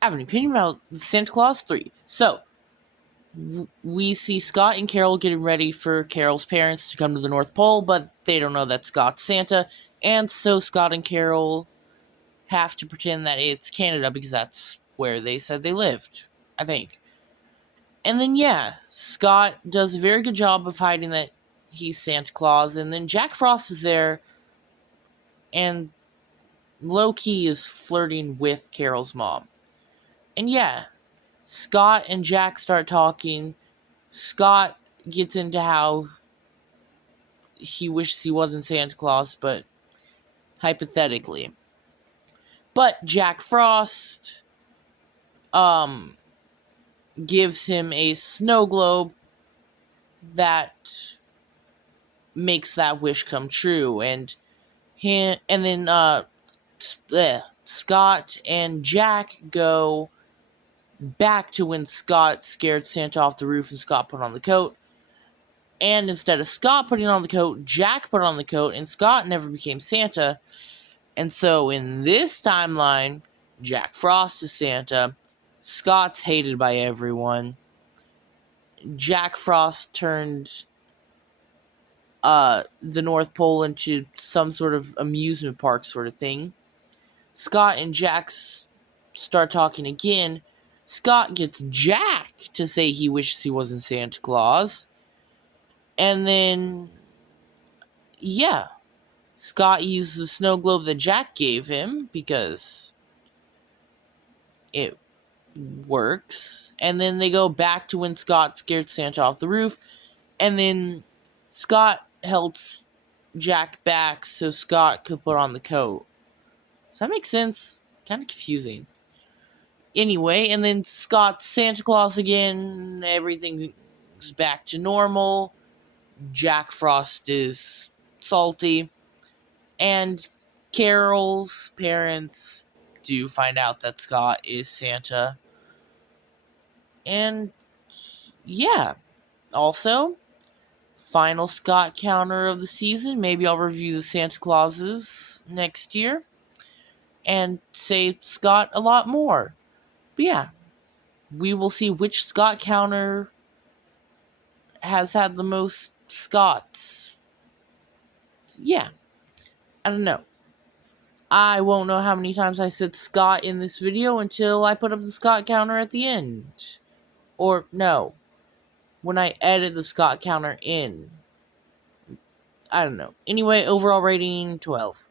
I have an opinion about Santa Claus 3. So, we see Scott and Carol getting ready for Carol's parents to come to the North Pole, but they don't know that Scott's Santa, and so Scott and Carol have to pretend that it's Canada because that's where they said they lived, I think. And then, yeah, Scott does a very good job of hiding that he's Santa Claus, and then Jack Frost is there, and low-key is flirting with Carol's mom. And yeah, Scott and Jack start talking. Scott gets into how he wishes he wasn't Santa Claus, but hypothetically. But Jack Frost gives him a snow globe that makes that wish come true, and then Scott and Jack go back to when Scott scared Santa off the roof and Scott put on the coat. And instead of Scott putting on the coat, Jack put on the coat, and Scott never became Santa. And so in this timeline, Jack Frost is Santa. Scott's hated by everyone. Jack Frost turned the North Pole into some sort of amusement park sort of thing. Scott and Jack start talking again. Scott gets Jack to say he wishes he wasn't Santa Claus. And then, yeah, Scott uses the snow globe that Jack gave him because it works. And then they go back to when Scott scared Santa off the roof. And then Scott helps Jack back so Scott could put on the coat. Does that make sense? Kind of confusing. Anyway, and then Scott's Santa Claus again. Everything's back to normal. Jack Frost is salty. And Carol's parents do find out that Scott is Santa. And yeah. Also, final Scott counter of the season. Maybe I'll review the Santa Clauses next year. And say Scott a lot more. But yeah, we will see which Scott counter has had the most Scots. Yeah, I don't know. I won't know how many times I said Scott in this video until I put up the Scott counter at the end. Or, no, when I edit the Scott counter in. I don't know. Anyway, overall rating 12.